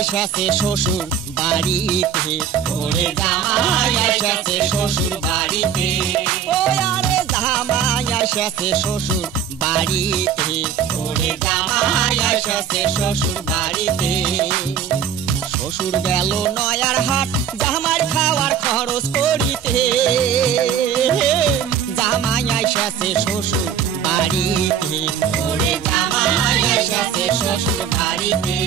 এসেছে শ্বশুর বাড়িতে, ওরে জামাই এসেছে শ্বশুর বাড়িতে, ও আরে জামাই এসেছে শ্বশুর বাড়িতে, ওরে জামাই এসেছে শ্বশুর বাড়িতে। শ্বশুর গেল নয়ার হাট জামাই খাওয়ার খরচ করিতে, জামাই এসেছে শ্বশুর বাড়িতে, ওরে জামাই এসেছে শ্বশুর বাড়িতে,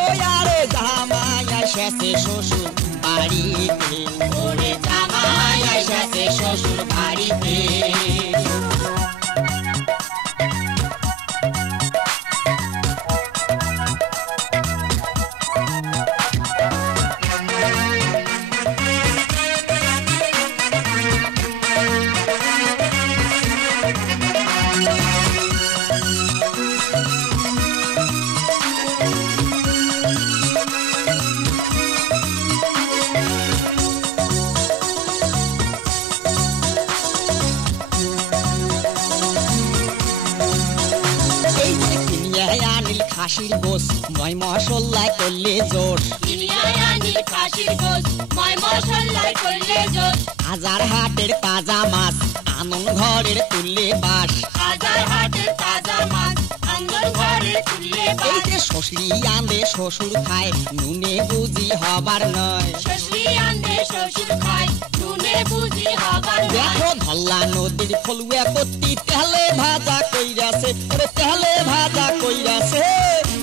ও আরে জামাই এসেছে শ্বশুর বাড়িতে, ওরে জামাই এসেছে শ্বশুর বাড়িতে। আনিল খাসির গোস ময় মশলায় করলে জোর, আনিল খাসির গোস ময় মশলায় করলে জোর, হাজার হাটের তাজা মাছ আনন ঘরের তুললে বাস, হাজার হাটের তাজা মাছ আনন ঘরে তুললে বাস। এই যে শ্বশুরি আনবে শ্বশুর খায় নুনে বুঝি হবার নয়, শ্বশুরি আনবে শ্বশুর খায় নুনে বুঝি হবার নয়। দেখো ধল্লা নদীর ফলুয়া কত্তি তেলে ভাজা কইরাছে, ওরে তেলে ভাজা কইরাছে,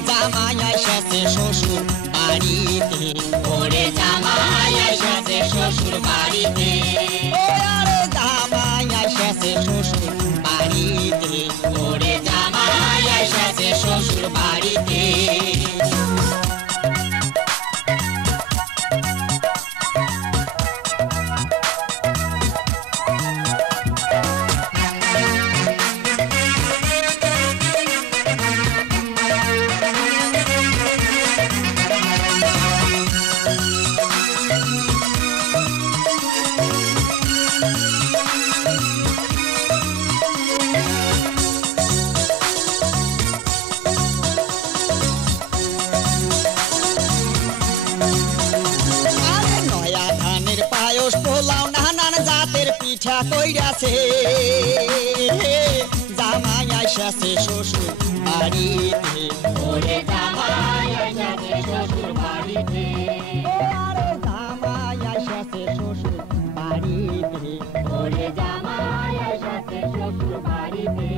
জামাই এসেছে শ্বশুর বাড়িতে, ওরে জামাই এসেছে শ্বশুর বাড়িতে, ও আরে জামাই এসেছে শ্বশুর বাড়িতে, ওরে জামাই এসেছে শ্বশুর বাড়িতে। পোলাও নানান জাতের পিঠা কইরাছে, জামাই এসেছে শ্বশুর বাড়িতে, ওরে জামাই এসেছে শ্বশুর বাড়িতে, আরে জামাই এসেছে শ্বশুর বাড়িতে, ওরে জামাই এসেছে শ্বশুর বাড়িতে।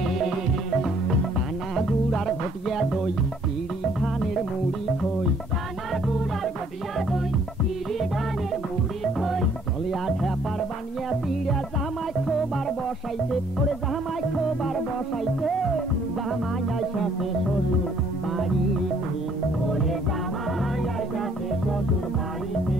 কানা গুড়ার ঘটিয়া দই পিড়ি ধানের মুড়ি খই, কানা গুড়ার ঘটিয়া দই পিড়ি ধানের মুড়ি খই, জলিয়া ঠেপার বানিয়া পিড়া জামাই খোবার বসাইতে, ওরে জামাই খোবার বসাইতে, জামাই এসেছে শ্বশুর বাড়িতে, ওরে জামাই এসেছে শ্বশুর বাড়িতে।